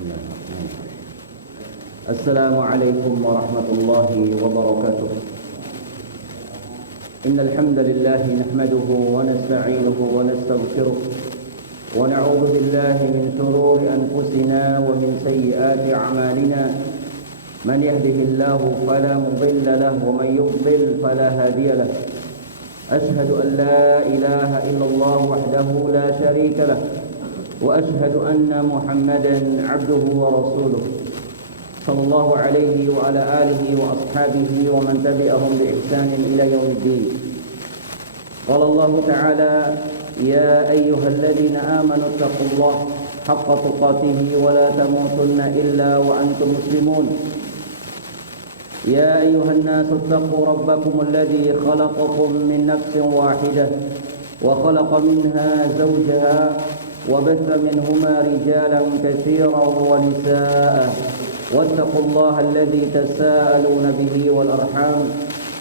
Bismillahirrahmanirrahim. Assalamualaikum warahmatullahi wabarakatuh. Innal hamdalillah nahmaduhu wa nasta'inuhu wa nastaghfiruh wa na'udzu billahi min shururi anfusina wa min sayyiati a'malina. Man yahdihillahu fala mudilla lahu wa man yudlil fala hadiya lahu. Ashhadu an la ilaha illallah wahdahu la sharika lahu وأشهد أن محمدا عبده ورسوله صلى الله عليه وعلى آله وأصحابه ومن تبعهم بإحسان إلى يوم الدين. قال الله تعالى: يا أيها الذين آمنوا اتقوا الله حق تقاته ولا تموتن إلا وأنتم مسلمون. يا أيها الناس اتقوا ربكم الذي خلقكم من نفس واحدة وخلق منها زوجها وبث منهما رجالا كثيرا ونساء واتقوا الله الذي تساءلون به والأرحام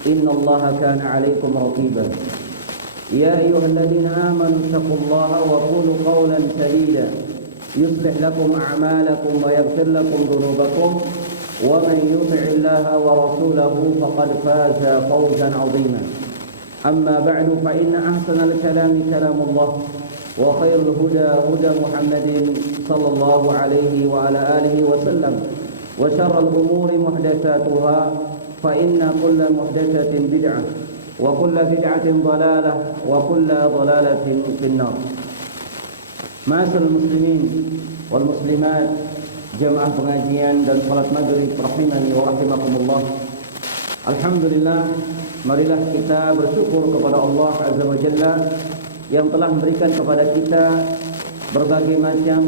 إن الله كان عليكم رقيبا. يا أيها الذين آمنوا اتقوا الله وقولوا قولا سديدا يصلح لكم أعمالكم ويغفر لكم ذنوبكم ومن يطع الله ورسوله فقد فاز فوزا عظيما. أما بعد فإن أحسن الكلام كلام الله وخير الهدى هدى محمد صلى الله عليه وعلى آله وسلم وشر الأمور محدثاتها فإن كل محدثة بدعة وكل بدعة ضلالة وكل ضلالة في النار. Ma'asyiral muslimin wal muslimat, jamaah pengajian dan salat maghrib rahimani wa rahimakumullah. Alhamdulillah, marilah kita bersyukur kepada Allah Azza wa Jalla yang telah memberikan kepada kita berbagai macam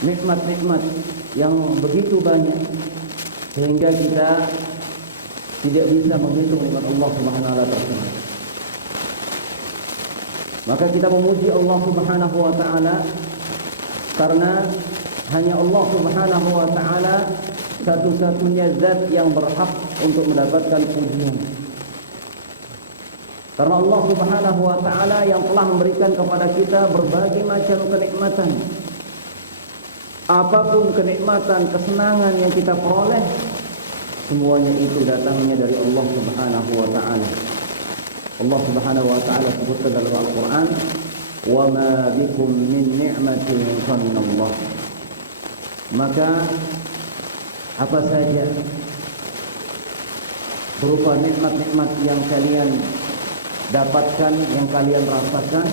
nikmat-nikmat yang begitu banyak sehingga kita tidak bisa menghitung nikmat Allah Subhanahu wa taala tersebut. Maka kita memuji Allah Subhanahu wa taala karena hanya Allah Subhanahu wa taala satu-satunya zat yang berhak untuk mendapatkan pujian. Karena Allah Subhanahu wa taala yang telah memberikan kepada kita berbagai macam kenikmatan. Apapun kenikmatan, kesenangan yang kita peroleh, semuanya itu datangnya dari Allah Subhanahu wa taala. Allah Subhanahu wa taala sebutkan dalam Al-Qur'an, "Wa ma bikum min ni'matin faminallah." Maka apa saja berupa nikmat-nikmat yang kalian dapatkan, yang kalian rasakan,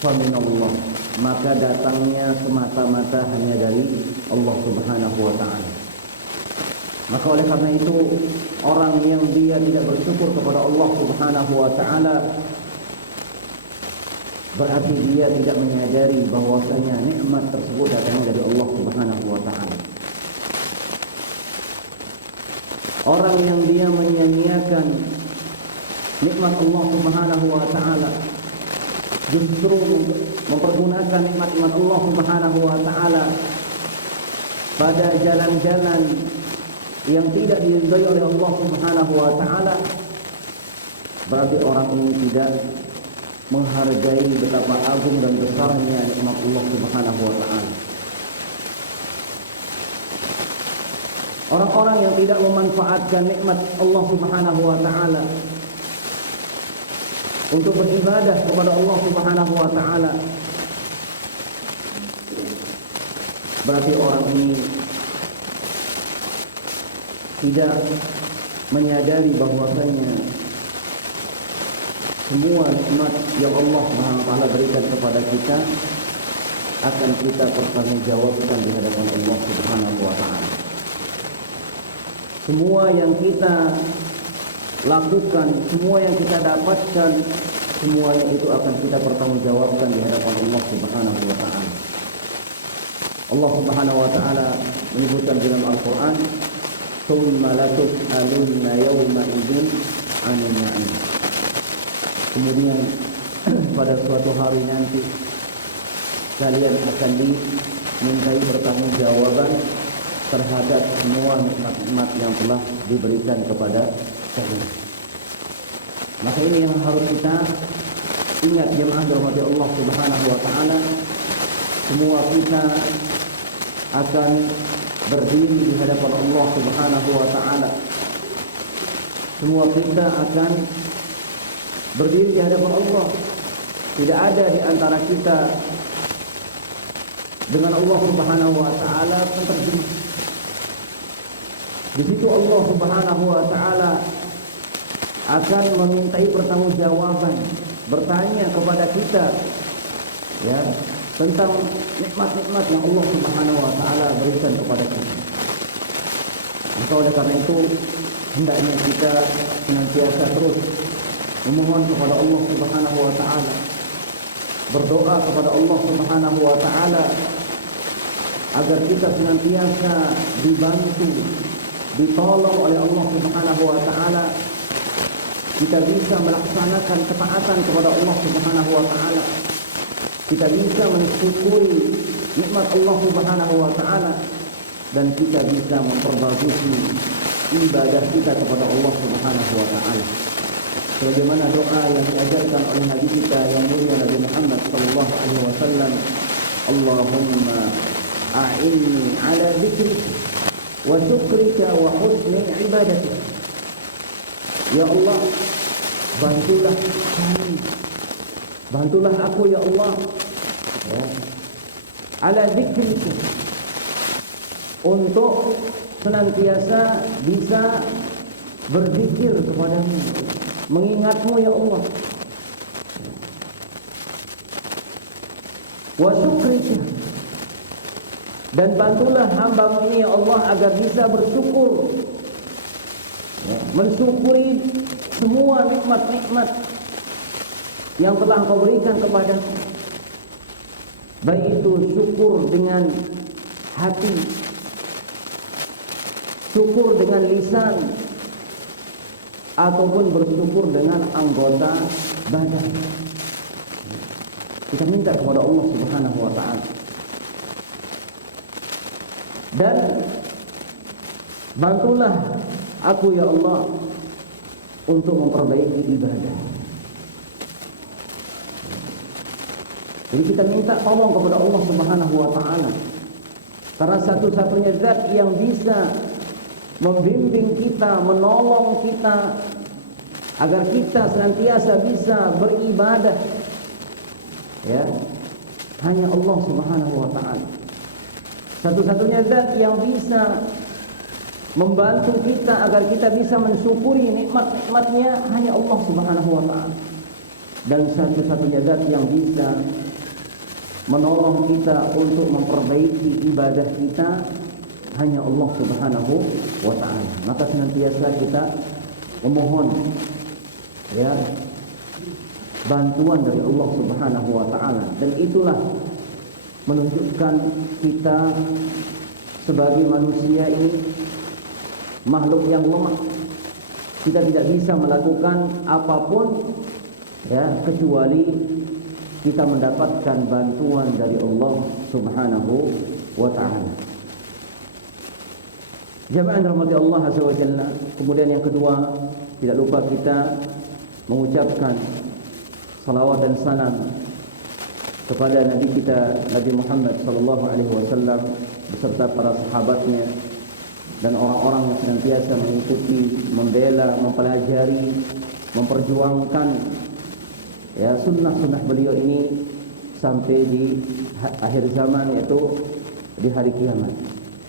faminallah, maka datangnya semata-mata hanya dari Allah Subhanahu wa taala. Maka oleh karena itu, orang yang dia tidak bersyukur kepada Allah Subhanahu wa taala berarti dia tidak menyadari bahwasanya nikmat tersebut datangnya dari Allah Subhanahu wa taala. Orang yang dia menyia-nyiakan nikmat Allah Subhanahu wa taala, justru mempergunakan nikmat-nikmat Allah Subhanahu wa taala pada jalan-jalan yang tidak diridhai oleh Allah Subhanahu wa taala, berarti orang ini tidak menghargai betapa agung dan besarnya nikmat Allah Subhanahu wa taala. Orang-orang yang tidak memanfaatkan nikmat Allah Subhanahu wa taala untuk beribadah kepada Allah Subhanahu wa taala, berarti orang ini tidak menyadari bahwasanya semua nikmat yang Allah Subhanahu wa taala berikan kepada kita akan kita pertanggungjawabkan di hadapan Allah Subhanahu wa taala. Semua yang kita lakukan, semua yang kita dapatkan, semuanya itu akan kita pertanggungjawabkan di hadapan Allah Subhanahu wa taala. Allah Subhanahu wa taala menyebutkan dalam Al-Qur'an, "Tsumma latus'alunna yawma idzin 'anil na'im." Kemudian pada suatu hari nanti kalian akan dimintai pertanggungjawaban terhadap semua nikmat yang telah diberikan kepada kalian. Maka ini yang harus kita ingat, jemaah dirahmati Allah Subhanahu wa taala. Semua kita akan berdiri di hadapan Allah Subhanahu wa taala. Semua kita akan berdiri di hadapan Allah. Tidak ada di antara kita dengan Allah Subhanahu wa taala penterjemah. Di situ Allah Subhanahu wa taala akan memintai pertanggungjawaban, bertanya kepada kita ya tentang nikmat-nikmat yang Allah Subhanahu wa taala berikan kepada kita. Maka oleh karena itu hendaknya kita senantiasa terus memohon kepada Allah Subhanahu wa taala, berdoa kepada Allah Subhanahu wa taala agar kita senantiasa dibantu, ditolong oleh Allah Subhanahu wa taala, kita bisa melaksanakan ketaatan kepada Allah Subhanahu wa taala, kita bisa mensyukuri nikmat Allah Subhanahu wa taala, dan kita bisa memperbaiki ibadah kita kepada Allah Subhanahu wa taala. Sebagaimana doa yang diajarkan oleh Nabi kita yang mulia Nabi Muhammad sallallahu alaihi wasallam, Allahumma a'inni ala dzikrika wa syukrika wa husni ibadatik. Ya Allah, bantulah kami, bantulah aku ya Allah, ya, ala dzikrika, untuk senantiasa bisa berzikir kepadamu, mengingatmu ya Allah. Wa syukrika, dan bantulah hamba-Mu ini ya Allah agar bisa bersyukur, ya, mensyukuri semua nikmat-nikmat yang telah Kau berikan kepadaku, baik itu syukur dengan hati, syukur dengan lisan, ataupun bersyukur dengan anggota badan. Kita minta kepada Allah Subhanahu wa taala. Dan bantulah aku ya Allah untuk memperbaiki ibadah. Jadi kita minta tolong kepada Allah Subhanahu wa taala, karena satu-satunya zat yang bisa membimbing kita, menolong kita agar kita senantiasa bisa beribadah, ya, hanya Allah Subhanahu wa taala. Satu-satunya zat yang bisa membantu kita agar kita bisa mensyukuri nikmat-nikmatnya hanya Allah Subhanahu wa taala. Dan satu-satunya zat yang bisa menolong kita untuk memperbaiki ibadah kita hanya Allah Subhanahu wa taala. Maka senantiasa kita memohon, ya, bantuan dari Allah Subhanahu wa taala, dan itulah menunjukkan kita sebagai manusia ini makhluk yang lemah. Kita tidak bisa melakukan apapun, ya, kecuali kita mendapatkan bantuan dari Allah Subhanahu wa taala. Jamaah rahmati Allah azza wa jalla. Kemudian yang kedua, tidak lupa kita mengucapkan salawat dan salam kepada Nabi kita Nabi Muhammad sallallahu alaihi wasallam beserta para sahabatnya dan orang-orang yang senantiasa mengikuti, membela, mempelajari, memperjuangkan, ya, sunnah-sunnah beliau ini sampai di akhir zaman, yaitu di hari kiamat.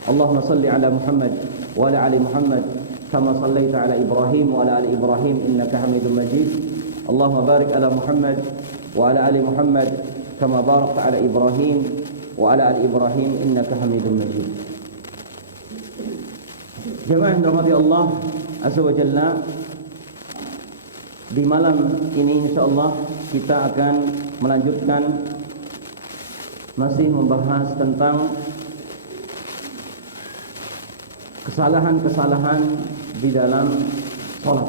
Allahumma salli ala Muhammad wa ala ali Muhammad kama sallaita ala Ibrahim wa ala ali Ibrahim innaka Hamidum Majid. Allahumma barik ala Muhammad wa ala ali Muhammad kama barakta ala Ibrahim wa ala ali Ibrahim innaka Hamidum Majid. Jemaah yang dirahmati Allah azza wa jalla, di malam ini insyaallah kita akan melanjutkan masih membahas tentang kesalahan-kesalahan di dalam salat.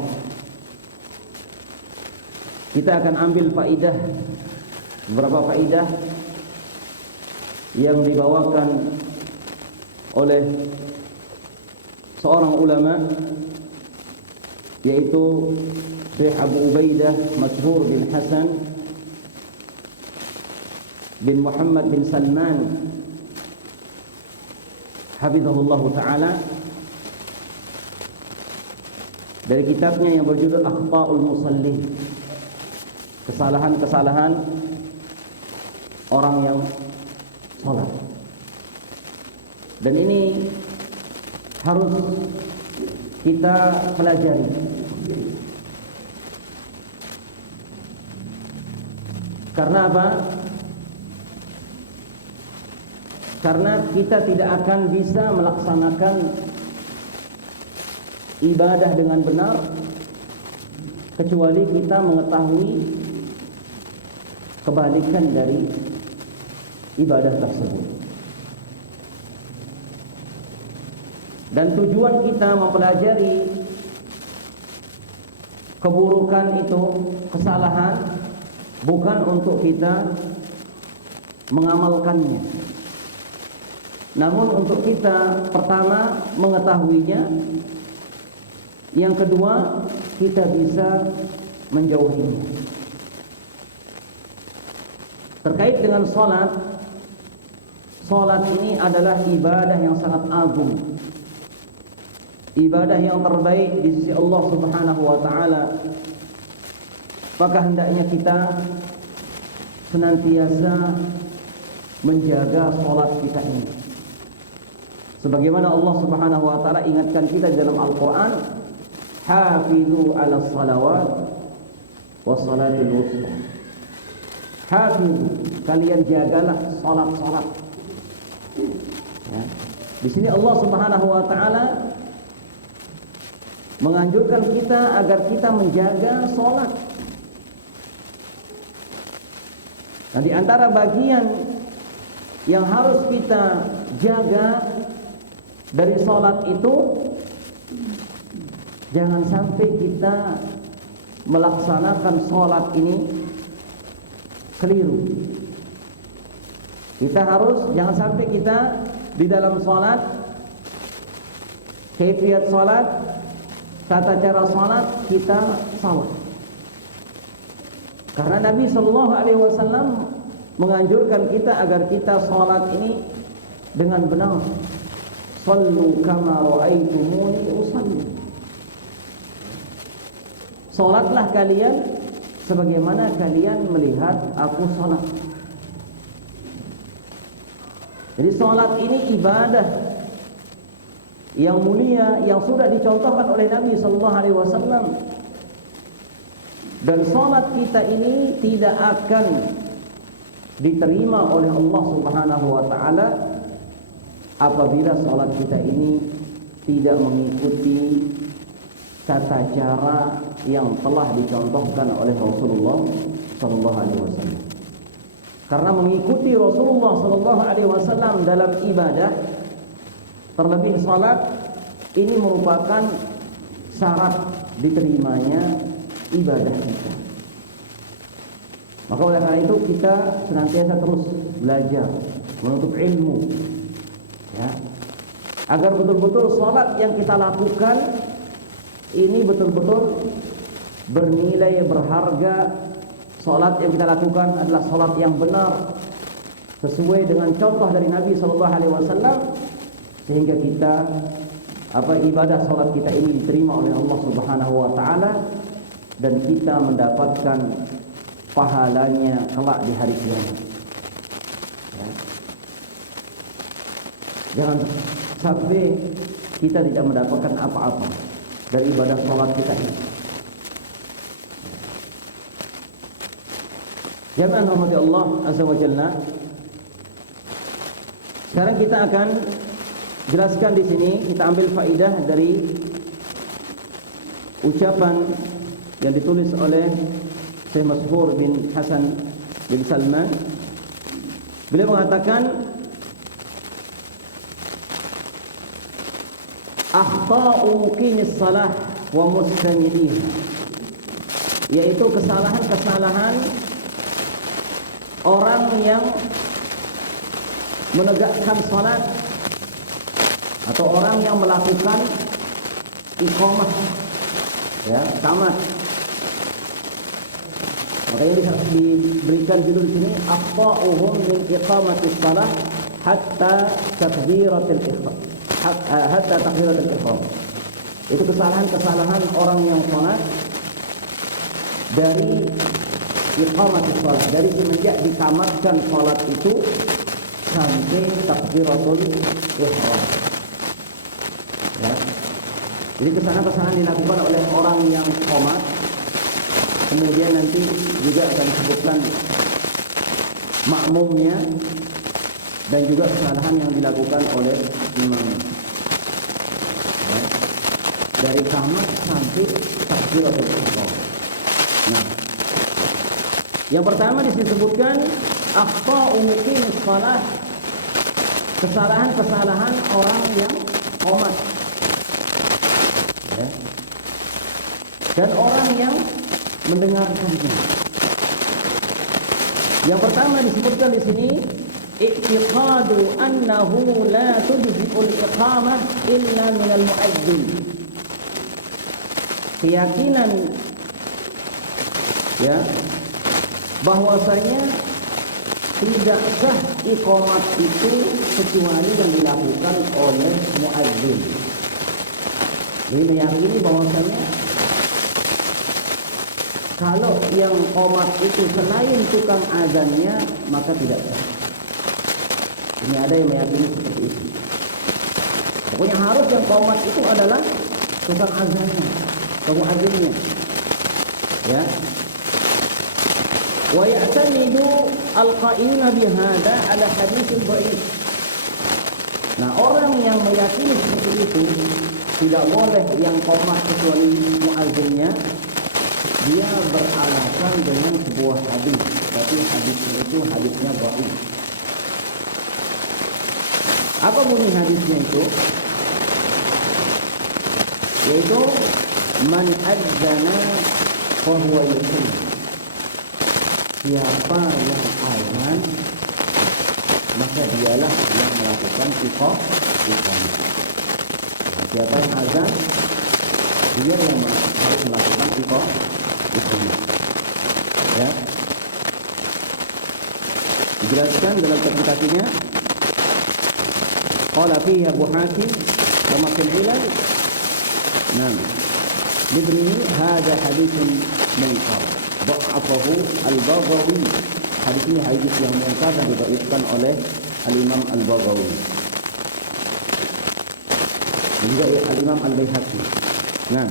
Kita akan ambil faidah, beberapa faidah yang dibawakan oleh seorang ulama, yaitu Syekh Abu Ubaidah Masyhur bin Hasan bin Muhammad bin Salman hafizahullah taala dari kitabnya yang berjudul Akhtaul Musalli, kesalahan-kesalahan orang yang sholat. Dan ini harus kita pelajari. Karena apa? Karena kita tidak akan bisa melaksanakan ibadah dengan benar kecuali kita mengetahui kebalikan dari ibadah tersebut. Dan tujuan kita mempelajari keburukan itu, kesalahan, bukan untuk kita mengamalkannya, namun untuk kita pertama mengetahuinya, yang kedua kita bisa menjauhinya. Terkait dengan salat, salat ini adalah ibadah yang sangat agung, ibadah yang terbaik di sisi Allah Subhanahu wa taala. Maka hendaknya kita senantiasa menjaga salat kita ini. Sebagaimana Allah Subhanahu wa taala ingatkan kita dalam Al-Qur'an, hafizu 'alas salawat was salatul wusta. Hafizu, kalian jagalah salat-salat. Ya. Di sini Allah Subhanahu wa taala menganjurkan kita agar kita menjaga salat. Nah, di antara bagian yang harus kita jaga dari salat itu, jangan sampai kita melaksanakan salat ini keliru. Kita harus, jangan sampai kita di dalam salat, kaifiyat salat, tata cara salat kita salah. Karena Nabi Shallallahu Alaihi Wasallam menganjurkan kita agar kita salat ini dengan benar. Sallu kama ra'aitumuni usalli. Salatlah kalian sebagaimana kalian melihat aku salat. Jadi salat ini ibadah yang mulia yang sudah dicontohkan oleh Nabi Shallallahu Alaihi Wasallam. Dan salat kita ini tidak akan diterima oleh Allah Subhanahu wa taala apabila salat kita ini tidak mengikuti tata cara yang telah dicontohkan oleh Rasulullah sallallahu alaihi wasallam. Karena mengikuti Rasulullah sallallahu alaihi wasallam dalam ibadah, terlebih salat, ini merupakan syarat diterimanya ibadah kita. Maka oleh karena itu kita senantiasa terus belajar, menuntut ilmu, ya, agar betul-betul salat yang kita lakukan ini betul-betul bernilai, berharga. Salat yang kita lakukan adalah salat yang benar, sesuai dengan contoh dari Nabi Sallallahu Alaihi Wasallam, sehingga kita ibadah salat kita ini diterima oleh Allah Subhanahu Wa Taala dan kita mendapatkan pahalanya kelak di hari kiamat. Ya. Jangan sampai kita tidak mendapatkan apa-apa dari ibadah salat kita ini. Jamaah rahmati Allah azza wa jalla. Sekarang kita akan jelaskan di sini, kita ambil faidah dari ucapan yang ditulis oleh Syekh Mas'hur bin Hasan bin Salman. Beliau mengatakan, akhta'u muqimis salah wa mustamiliha, yaitu kesalahan-kesalahan orang yang menegakkan salat atau orang yang melakukan iqamah, ya, tamat. Makanya diberikan judul di sini, akhta'uhum min iqamatis salah hatta takbiratul ihram. Hatta takbiratul ihram. Itu kesalahan-kesalahan orang yang salat dari iqamatus salat, dari semenjak ditamatkan salat itu sampai takbiratul ihram. Ya. Jadi kesalahan-kesalahan dilakukan oleh orang yang qomat. Kemudian nanti juga akan disebutkan makmumnya dan juga kesalahan yang dilakukan oleh imam. Ya. Dari tamat sampai takbiratul ihram. Nah, yang pertama disebutkan akhta'u muqimis shalah, kesalahan-kesalahan orang yang qomat. Ya. Dan orang yang mendengarkannya. Yang pertama disebutkan di sini i'tiqadu annahu la tujzi'ul iqamah illa minal mu'adzin. Keyakinan ya bahwasanya tidak sah iqamat itu kecuali yang dilakukan oleh muadzin. Jadi meyakini bahwasanya kalau yang qomat itu selain tukang azannya maka tidak sah. Ini ada yang meyakini seperti itu. Pokoknya harus yang qomat itu adalah tukang azannya, muadzinnya. Ya. Wa ya'tamidu al-qa'iluna bihada ala haditsin dhaif. Nah, orang yang meyakini seperti itu tidak boleh yang qomat kecuali muadzinnya. Dia beralasan dengan sebuah hadis, tapi hadisnya itu hadisnya dhaif. Apa bunyi hadisnya itu? Yaitu man adzana fa huwa yusalli. Siapa yang azan maka dialah yang melakukan iqamah. Siapa yang azan dia yang harus melakukan iqamah. Ya. Dijelaskan dalam interpretasinya. Qala fihi Abu Hatim wa fil ilal. Naam. Libni hadha haditsun munkar. Dha'afahu al-Baghawi. Hadis ini hadis yang munkar dan didhaifkan oleh al-Imam al-Baghawi. Dan juga al-Imam al-Baihaqi. Nah.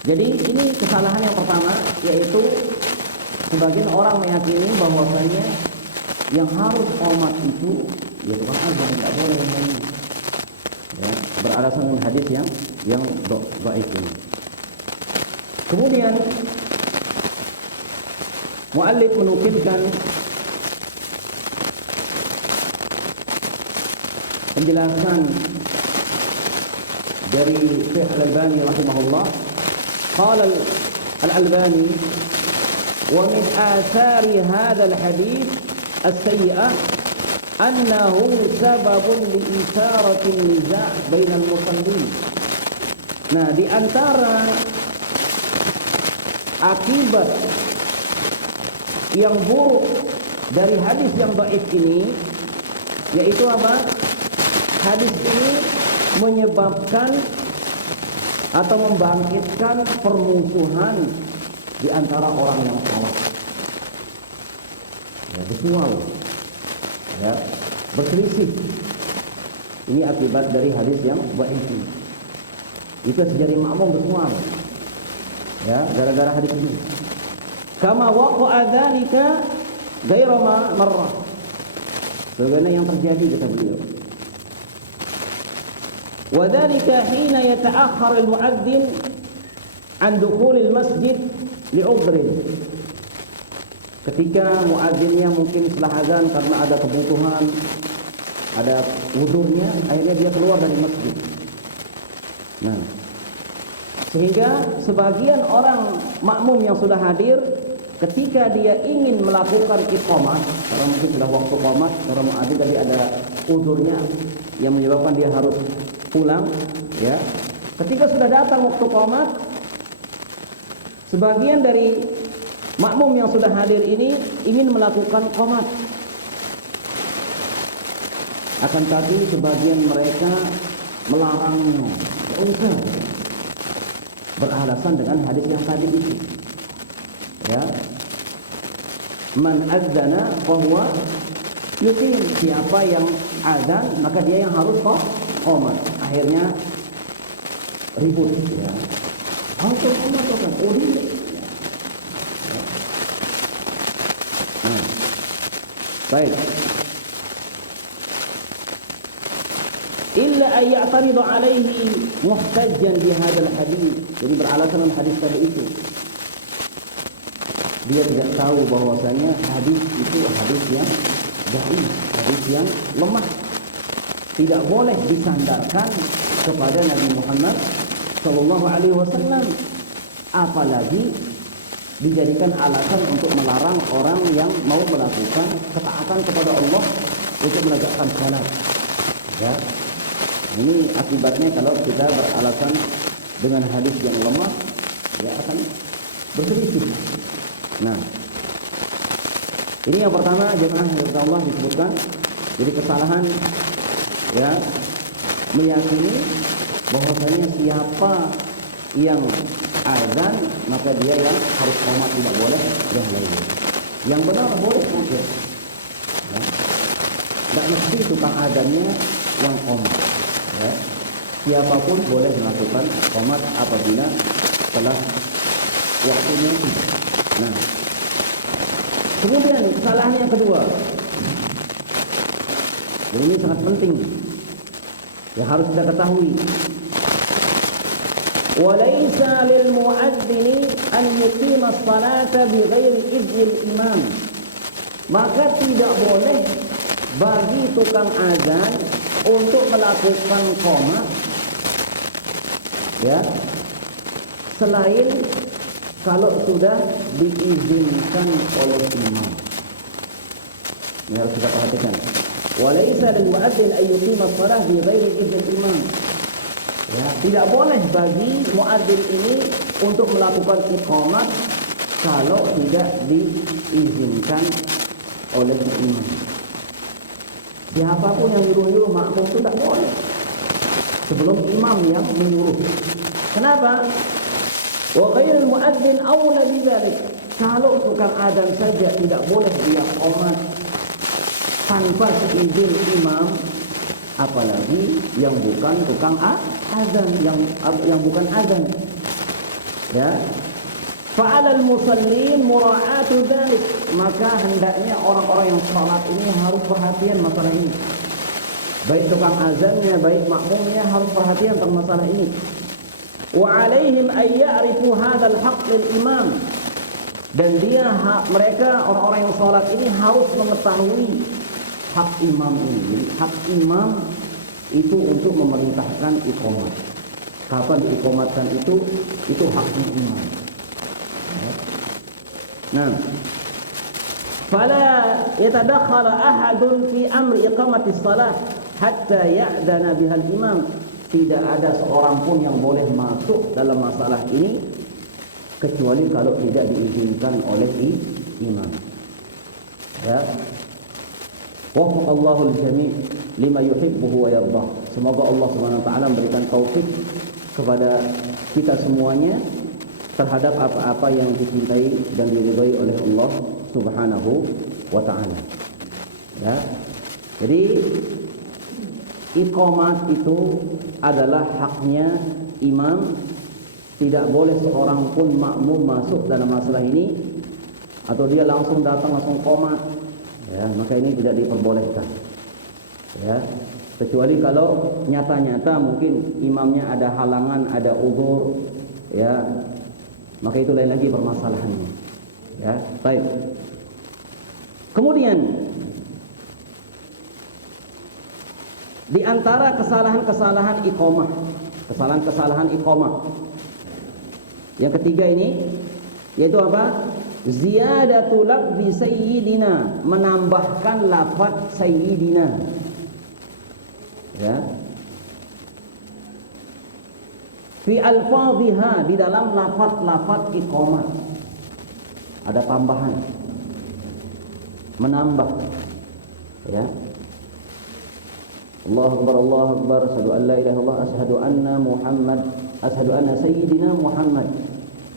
Jadi ini kesalahan yang pertama, yaitu sebagian orang meyakini bahwasanya yang harus qomat itu yaitu azan, tidak boleh yang lain. Ya, beralasan dengan hadis yang dhaif ini. Kemudian muallif menukilkan penjelasan dari Syekh Al-Albani rahimahullah. قال الألباني ومن آثار هذا الحديث السيئة أنه سبب لإثارة النزاع بين المصلين. Nah, di antara akibat yang buruk dari hadis yang dhaif ini yaitu apa? Hadis ini menyebabkan atau membangkitkan permusuhan di antara orang yang salah. Ya, bersual. Ya, berselisih. Ini akibat dari hadis yang dhaif ini. Itu terjadi makmum bersual. Ya, gara-gara hadis ini. Kama waqa'a dzalika ghairu marrah. Sebagaimana yang terjadi kata beliau. وذلك حين يتأخر المؤذن عن دخول المسجد لعذر. Ketika muadzinnya mungkin setelah azan karena ada kebutuhan, ada uzurnya, akhirnya dia keluar dari masjid. Nah, sehingga sebagian orang makmum yang sudah hadir ketika dia ingin melakukan iqamah, karena mungkin sudah waktu qomat, karena muadzin tadi ada uzurnya yang menyebabkan dia harus pulang, ya. Ketika sudah datang waktu qomat, sebagian dari makmum yang sudah hadir ini ingin melakukan qomat. Akan tapi sebagian mereka melarangnya. Usah. Beralasan dengan hadis yang tadi itu. Ya. Man adzana fahuwa yuqim. Siapa yang azan maka dia yang harus qomat. Akhirnya ribut ya. Qomat kan. Baik. Illa ay ya'taridu alaihi muhtajjan bi hadzal hadis. Jadi beralasan dengan hadis tadi itu. Dia tidak tahu bahwasanya hadis itu hadis yang dhaif, hadis yang lemah. Tidak boleh disandarkan kepada Nabi Muhammad sallallahu alaihi wasallam, apalagi dijadikan alasan untuk melarang orang yang mau melakukan ketaatan kepada Allah untuk menegakkan salat. Ya. Ini akibatnya kalau kita beralasan dengan hadis yang lemah, ya akan berselisih. Nah, ini yang pertama jemaah yang Allah disebutkan. Jadi kesalahan ya meyakini bahwasanya siapa yang azan maka dia yang harus qomat, tidak boleh yang lain. Yang benar boleh saja. Ya. Tidak mesti tukang azannya yang qomat. Ya. Siapapun boleh melakukan qomat apabila telah waktunya. Nah, kemudian kesalahan yang kedua. Ini sangat penting. Ya harus kita ketahui. Walaysa lil muadzini an yuqima as-salata bighairi idznil imam. Maka tidak boleh bagi tukang azan untuk melakukan qomat ya selain kalau sudah diizinkan oleh imam. Ini harus kita perhatikan. Walaysa lil muadzin an yuqima as-salah bi ghairi idznil imam. Ya, tidak boleh bagi muadzin ini untuk melakukan iqamah kalau tidak diizinkan oleh imam. Siapapun yang nyuruh-nyuruh makmum itu tidak boleh sebelum imam yang menyuruh. Kenapa? Wa ghairul muadzin aula bidzalik. Kalau tukang adzan saja tidak boleh dia qomat tanpa seizin imam, apalagi yang bukan tukang azan, yang bukan azan. Ya. Fa'alal musallin mura'atu dzalik. Maka hendaknya orang-orang yang salat ini harus perhatian masalah ini. Baik tukang azannya, baik makmumnya harus perhatian tentang masalah ini. Wa 'alaihim ay ya'rifu hadzal haqq lil imam. Dan mereka orang-orang yang salat ini harus mengetahui hak imam ini. Jadi hak imam itu untuk memerintahkan iqamat. Kapan diiqamatkan itu haknya imam. Nah, fala yatadakhal ahadun fi amri iqamati shalah hatta ya'dana bihal imam. Tidak ada seorang pun yang boleh masuk dalam masalah ini kecuali kalau tidak diizinkan oleh imam. Ya. Wafaqallahu al-jami' lima yuhibbuhu wa yardah. Semoga Allah Subhanahu wa taala memberikan taufik kepada kita semuanya terhadap apa-apa yang dicintai dan diridhai oleh Allah Subhanahu wa taala. Ya. Jadi iqamat itu adalah haknya imam. Tidak boleh seorang pun makmum masuk dalam masalah ini atau dia langsung datang langsung qomat. Ya, maka ini tidak diperbolehkan. Ya, kecuali kalau nyata-nyata mungkin imamnya ada halangan, ada uzur, ya, maka itu lain lagi permasalahannya. Ya, baik. Kemudian di antara kesalahan-kesalahan iqamah, yang ketiga ini yaitu apa? Ziyadatu lafzi sayyidina, menambahkan lafaz sayyidina. Ya. Fi alfadhiha, di dalam lafaz-lafaz iqamah ada tambahan, menambah. Ya. Allahu Akbar, asyhadu an la ilaha illallah, asyhadu anna sayyidina Muhammad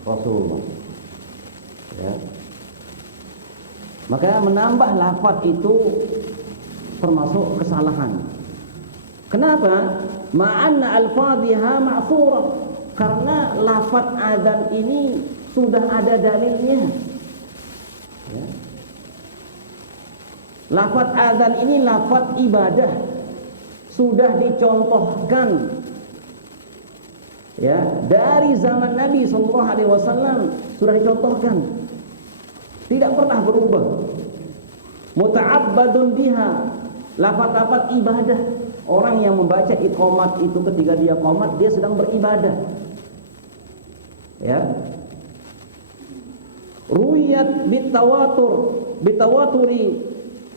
Rasulullah. Ya. Maka menambah lafaz itu termasuk kesalahan. Kenapa? Ma'anna al-fadhiha ma'thura. Karena lafaz azan ini sudah ada dalilnya. Ya. Lafaz azan ini lafaz ibadah, sudah dicontohkan ya dari zaman Nabi sallallahu alaihi wasallam, sudah dicontohkan, tidak pernah berubah. Muta'abbadun biha, lafaz-lafaz ibadah. Orang yang membaca iqamat itu ketika dia qamat, dia sedang beribadah. Ya. Ruwiyat bitawaturi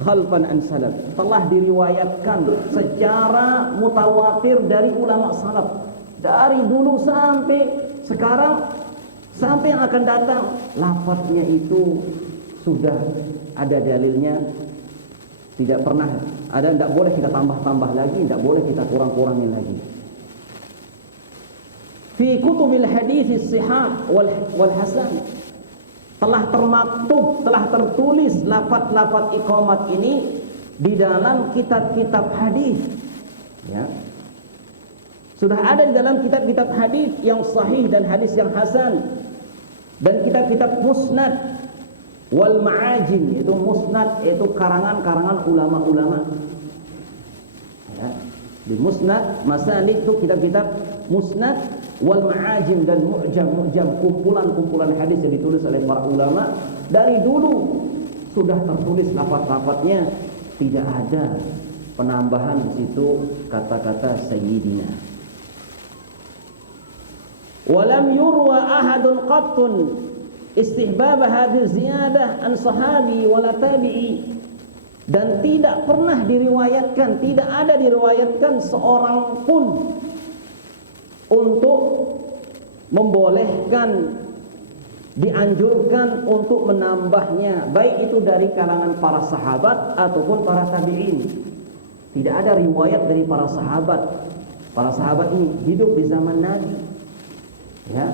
khalfan an salaf, telah diriwayatkan secara mutawatir dari ulama salaf, dari dulu sampai sekarang, sampai yang akan datang, lafaznya itu sudah ada dalilnya, tidak pernah ada, tidak boleh kita tambah-tambah lagi, tidak boleh kita kurang-kurangin lagi. Fi kutubil hadits as-sihah wal hasan, telah termaktub, telah tertulis lafaz-lafaz iqamat ini di dalam kitab-kitab hadis. Ya. Sudah ada di dalam kitab-kitab hadis yang sahih dan hadis yang hasan, dan kitab-kitab musnad wal ma'ajim, yaitu musnad, yaitu karangan-karangan ulama-ulama. Ya. Di musnad, masanid itu kitab-kitab musnad, wal ma'ajim dan mu'jam, kumpulan-kumpulan hadis yang ditulis oleh para ulama. Dari dulu sudah tertulis lafaz-lafaznya, tidak ada penambahan di situ kata-kata sayyidina. Walam yurwa ahadun qattun istihbab hadhihi ziyadah an sahabi wala tabi'i, dan tidak pernah diriwayatkan, tidak ada diriwayatkan seorang pun untuk membolehkan, dianjurkan untuk menambahnya, baik itu dari kalangan para sahabat ataupun para tabi'in. Tidak ada riwayat dari para sahabat. Para sahabat ini hidup di zaman Nabi, ya.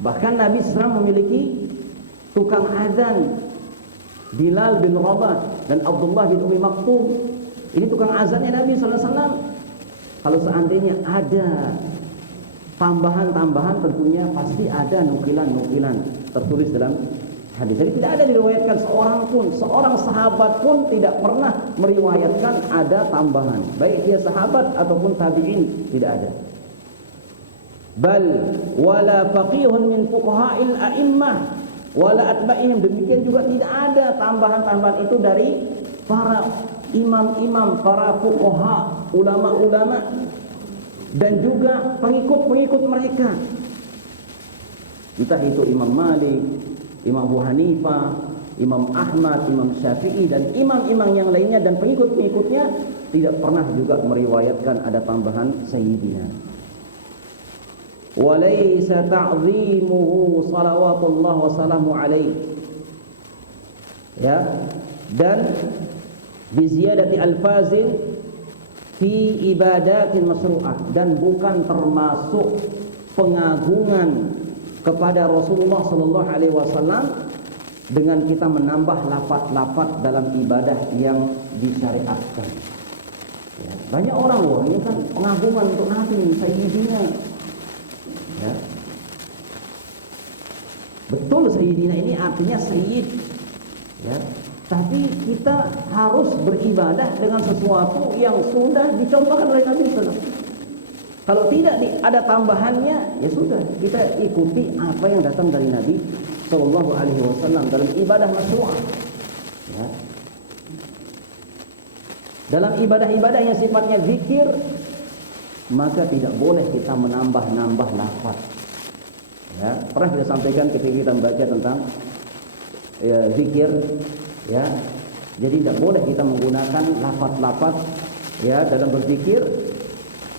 Bahkan Nabi SAW memiliki tukang azan, Bilal bin Rabah dan Abdullah bin Umi Maktum. Ini tukang azannya Nabi SAW. Kalau seandainya ada tambahan-tambahan, tentunya pasti ada nukilan-nukilan tertulis dalam hadis. Jadi tidak ada diriwayatkan seorang pun, seorang sahabat pun tidak pernah meriwayatkan ada tambahan, baik dia sahabat ataupun tabi'in, tidak ada. Bal wala faqihun min fuqaha'il a'immah wala atba'ihim, demikian juga tidak ada tambahan-tambahan itu dari para imam-imam, para fuqaha, ulama-ulama, dan juga pengikut-pengikut mereka. Entah itu Imam Malik, Imam Abu Hanifah, Imam Ahmad, Imam Syafi'i, dan imam-imam yang lainnya dan pengikut-pengikutnya tidak pernah juga meriwayatkan ada tambahan sayyidina. Walaysa ta'zimuhu salawatullah wa salamu alaihi. Ya, dan biziyadati alfazin fi ibadatin masru'ah, dan bukan termasuk pengagungan kepada Rasulullah sallallahu alaihi wasallam dengan kita menambah lafaz-lafaz dalam ibadah yang disyariatkan. Ya, banyak orang, wah ini kan pengagungan untuk Nabi, sayyidina. Ya. Betul, sayyidina ini artinya sayyid. Ya. Tapi kita harus beribadah dengan sesuatu yang sudah dicontohkan oleh Nabi SAW. Kalau tidak ada tambahannya, ya sudah, kita ikuti apa yang datang dari Nabi SAW dalam ibadah masyru'ah. Ya. Dalam ibadah-ibadah yang sifatnya zikir, maka tidak boleh kita menambah-nambah lafaz. Ya, pernah kita sampaikan ketika kita membaca tentang zikir. Ya, jadi tidak boleh kita menggunakan lafaz-lafaz ya dalam berzikir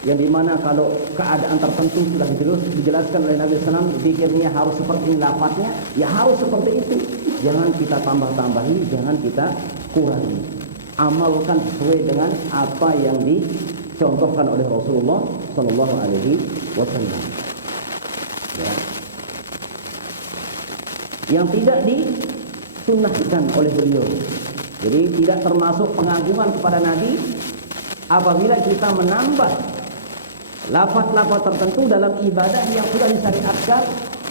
yang dimana kalau keadaan tertentu sudah dijelaskan oleh Nabi SAW, zikirnya harus seperti ini, lafaznya ya harus seperti itu. Jangan kita tambah-tambahi, jangan kita kurangi. amalkan sesuai dengan apa yang dicontohkan oleh Rasulullah Sallallahu Alaihi Wasallam. Ya. Yang tidak disunnahkan oleh beliau. Jadi tidak termasuk pengagungan kepada Nabi apabila kita menambah lafaz-lafaz tertentu dalam ibadah yang sudah disyariatkan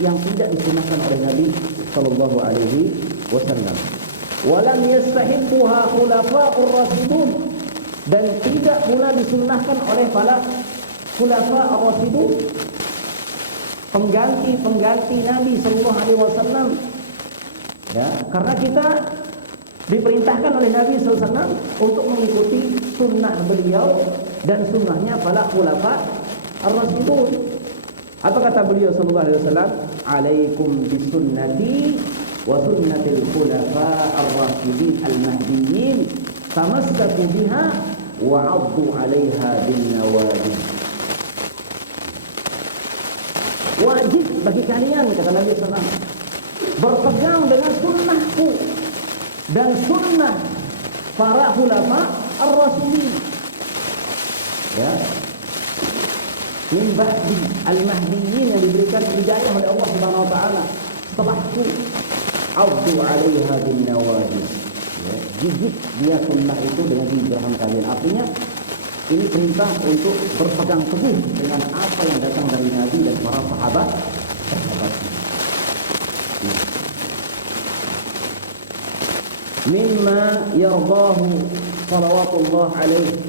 yang tidak disunnahkan oleh Nabi Sallallahu Alaihi Wasallam. Walam yastahibbuha khulafa'ur rasyidun, dan tidak pula disunnahkan oleh para khulafa'ur rasyidun, pengganti Nabi Sallallahu Alaihi Wasallam. Ya, karena kita diperintahkan oleh Nabi Sallallahu Alaihi Wasallam untuk mengikuti sunnah beliau dan sunnahnya para khulafa'ur rasyidun. Apa kata beliau Sallallahu Alaihi Wasallam? Alaikum bisunnati wa sunnatil khulafa'ir rasyidin al-mahdiyyin tamassaku biha wa 'addu 'alaiha bin nawajid. Wajib bagi kalian, kata Nabi SAW, berpegang dengan sunnahku dan sunnah para khulafa'ir rasyidin. Ya, min ba'di al-mahdiyyin, yang diberikan hidayah oleh Allah Subhanahu wa taala setelahku. 'Addu 'alaiha bin nawajid. Ya, gigit dia sunnah itu dengan gigi geraham kalian. Artinya ini perintah untuk berpegang teguh dengan apa yang datang dari Nabi dan para sahabat. Mimma yardahu salawatullah alaihi,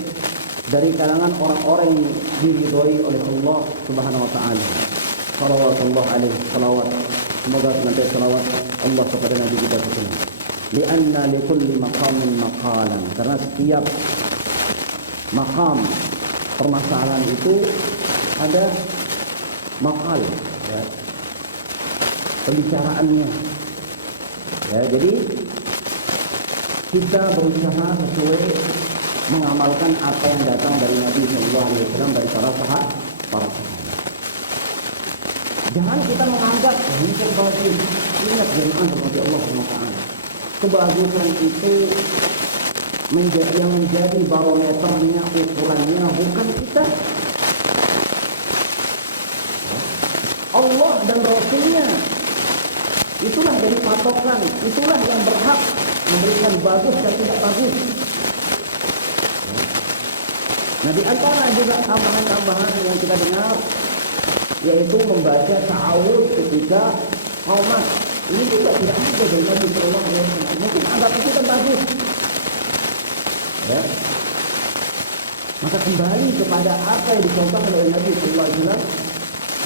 dari kalangan orang-orang yang diridhoi oleh Allah Subhanahu wa taala. Salawatullah alaihi, salawat, semoga senantiasa salawat Allah kepada Nabi kita sekalian. Lianna likulli maqamin maqalan, karena setiap maqam permasalahan itu ada maqal, ya, pembicaraannya. Ya, jadi kita berusaha sesuai mengamalkan apa yang datang dari Nabi Sallallahu Alaihi Wasallam, dari para sahabat. Jangan kita menganggap ini terbagus. Ingat firman dari Allah SWT. Kebagusan itu yang menjadi barometernya, ukurannya bukan kita. Allah dan Rasulnya. Itulah jadi patokan. Itulah yang berhak memberikan bagus dan tidak bagus. Nah, di antara juga tambahan-tambahan yang kita dengar, yaitu membaca ta'awudz ketika qomat. Ini juga tidak ada dari Nabi Sallallahu Alaihi Wasallam. Mungkin anggap itu kan bagus. Ya. Maka kembali kepada apa yang dicontohkan oleh Nabi Sallallahu Alaihi Wasallam.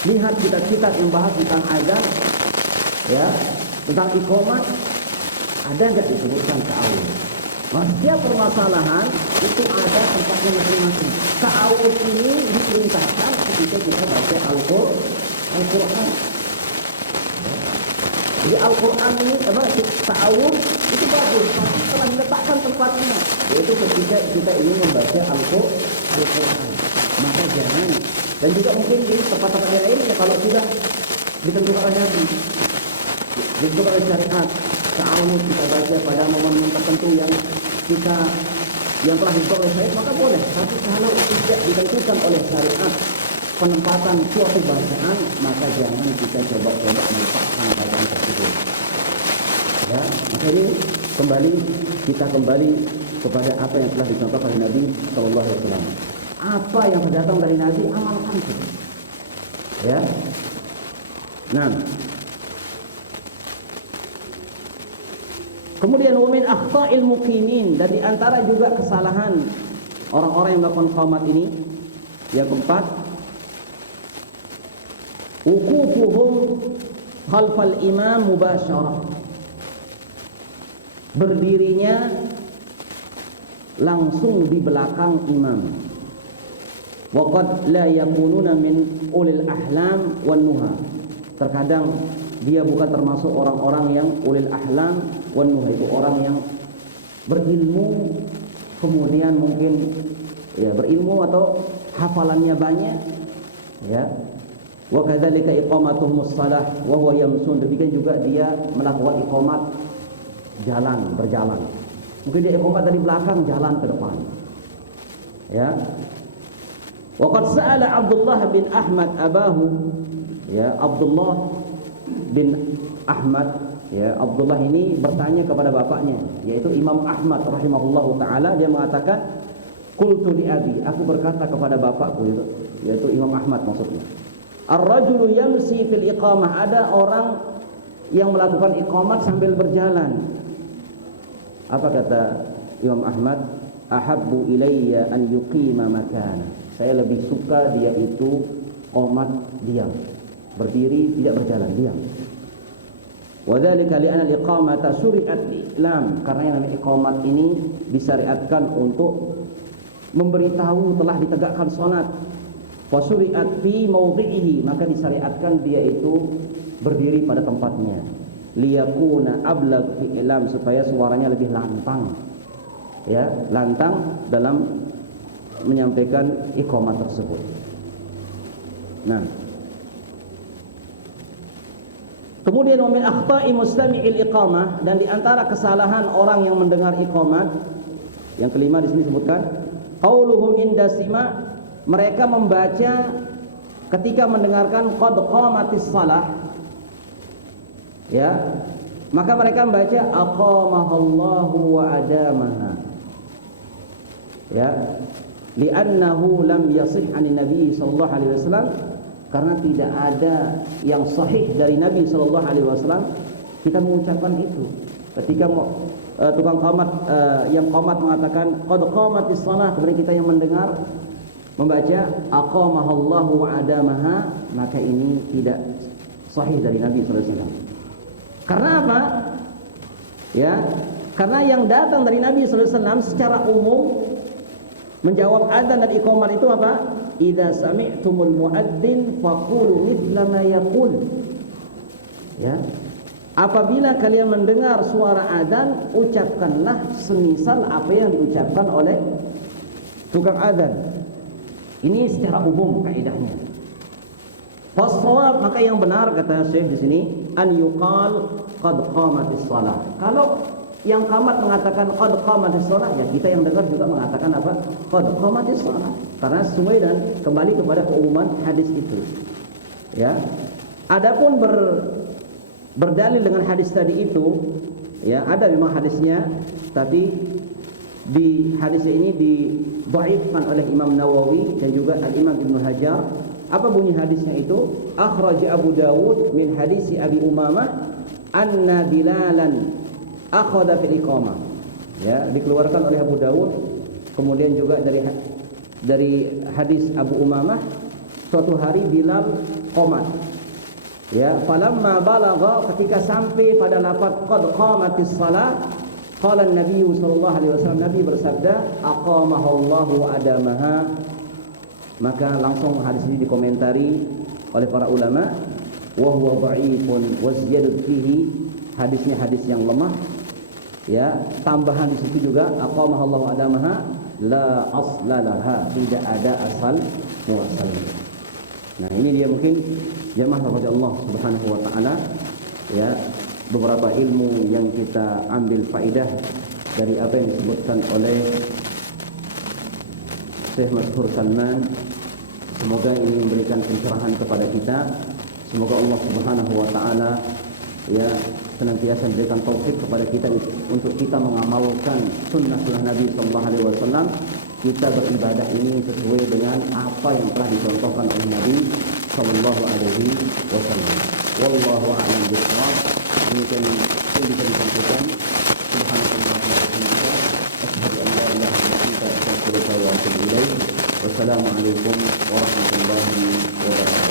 Lihat kitab-kitab yang bahas tentang azan, ya, tentang iqamat, ada enggak disebutkan ta'awudz? Setiap permasalahan itu ada tempatnya masing-masing. Ta'awudz ini diperintahkan ketika kita baca Al-Quran. Jadi Al-Quran ini, ta'awudz itu bagus, tapi telah diletakkan tempatnya, yaitu ketika kita ingin membaca Al-Quran. Maka jangan, dan juga mungkin di tempat-tempat yang lain, ya, kalau sudah ditentukan oleh Nabi, ditentukan oleh syariat, ta'awudz kita baca pada momen tertentu yang telah ditentukan oleh syariat, maka boleh. Tapi kalau tidak ditentukan oleh syariat penempatan suatu bacaan, maka jangan kita coba-coba melepaskan bacaan tersebut. Ya, maka ini kita kembali kepada apa yang telah dicontohkan oleh Nabi Sallallahu Alaihi Wasallam. Apa yang datang dari Nabi, amalkan itu. Ya. Nah, kemudian wamin akhta'il muqimin, dan di antara juga kesalahan orang-orang yang melakukan qomat ini, yang keempat, wuqufuhum khalfal imam mubasyarah, berdirinya langsung di belakang imam. Waqad la yakununa min ulil ahlam wan nuha, terkadang dia bukan termasuk orang-orang yang ulil ahlam wan nuha, itu orang yang berilmu, kemudian mungkin ya berilmu atau hafalannya banyak, ya. Wa kadzalika iqamatuhumus shalah wa huwa yamsun, demikian juga dia melakukan iqamat berjalan. Mungkin dia iqamat dari belakang, jalan ke depan. Ya. Waqad sa'ala Abdullah bin Ahmad abahu, ya, Abdullah bin Ahmad, ya, Abdullah ini bertanya kepada bapaknya, yaitu Imam Ahmad rahimahullahu taala. Dia mengatakan, qultu li abi, aku berkata kepada bapakku, yaitu Imam Ahmad maksudnya, ar-rajulu yamsi fil iqamah, ada orang yang melakukan iqamat sambil berjalan. Apa kata Imam Ahmad? Ahabbu ilayya an yuqima makana, saya lebih suka dia itu qomat diam, berdiri tidak berjalan, diam. Wa dzalika li anna al-iqamata syuri'at li'lam, karena yang namanya iqamat ini disyariatkan untuk memberitahu telah ditegakkan salat. Wa syuri'at fi mawdhi'ihi, maka disyariatkan dia itu berdiri pada tempatnya. Liyakuna ablagh fi ilam, supaya suaranya lebih lantang. Ya, lantang dalam menyampaikan iqamat tersebut. Nah, kemudian wa min akhta'i mustami'il iqamah, dan di antara kesalahan orang yang mendengar iqamat, yang kelima di sini disebutkan, qauluhum inda sima, mereka membaca ketika mendengarkan qad qamatis shalah, ya, maka mereka membaca aqamahallahu wa adamaha, ya, li'annahu lam yasih 'anin nabi sallallahu alaihi wasallam, karena tidak ada yang sahih dari Nabi sallallahu alaihi wasallam kita mengucapkan itu. Ketika tukang qamat yang qamat mengatakan qad qamatis shalah, kemudian kita yang mendengar membaca aqamahallahu wa adamaha, maka ini tidak sahih dari Nabi sallallahu alaihi wasallam. Karena apa? Ya, karena yang datang dari Nabi sallallahu alaihi wasallam secara umum menjawab adzan dan iqamah itu apa? Idza sami'tumul muadzin faqulu mithla ma yaqul. Ya. Apabila kalian mendengar suara adzan, ucapkanlah semisal apa yang diucapkan oleh tukang adzan. Ini secara umum kaidahnya. Fasawab, maka yang benar kata Syekh di sini, an yuqal qad qamatis shalah. Kalau yang qamat mengatakan qad qamatis shalah, ya kita yang dengar juga mengatakan apa? Qad qamatis shalah. Karena sesuai dan kembali kepada keumuman hadis itu. Ya. Adapun berdalil dengan hadis tadi itu, ya ada memang hadisnya, tapi di hadis ini didhaifkan oleh Imam Nawawi dan juga Al-Imam Ibnu Hajar. Apa bunyi hadisnya itu? Akhraj Abu Dawud min hadisi Abi Umamah anna Bilalan akhadha fil iqamah. Ya, dikeluarkan oleh Abu Dawud. Kemudian juga dari hadis Abu Umamah, suatu hari Bilal qomat. Ya, falamma balagha, ketika sampai pada lafaz qad qamatis shalah, qala an-nabiy sallallahu alaihi wasallam, Nabi bersabda aqamahallahu wa adamaha. Maka langsung hadis ini dikomentari oleh para ulama, wa huwa dha'ifun wa ziyadat fihi, hadisnya hadis yang lemah. Ya, tambahan di situ juga aqamahallahu wa adamaha la aslalaha, tidak ada asal muasalnya. Nah, ini dia mungkin jamaah kepada Allah Subhanahu wa taala, ya, beberapa ilmu yang kita ambil faedah dari apa yang disebutkan oleh Syekh Mashhur Salman. Semoga ini memberikan pencerahan kepada kita. Semoga Allah Subhanahu wa taala, ya, senantiasa memberikan taufik kepada kita untuk kita mengamalkan sunnah-sunnah Nabi sallallahu alaihi wasallam. Kita beribadah ini sesuai dengan apa yang telah dicontohkan oleh Nabi sallallahu alaihi wasallam. Wallahu a'lam bishawab. Demikian yang bisa disampaikan. Subhanallah wa bihamdihi, asyhadu an la ilaha illa anta, astaghfiruka wa atubu ilaik. Wassalamualaikum warahmatullahi wabarakatuh.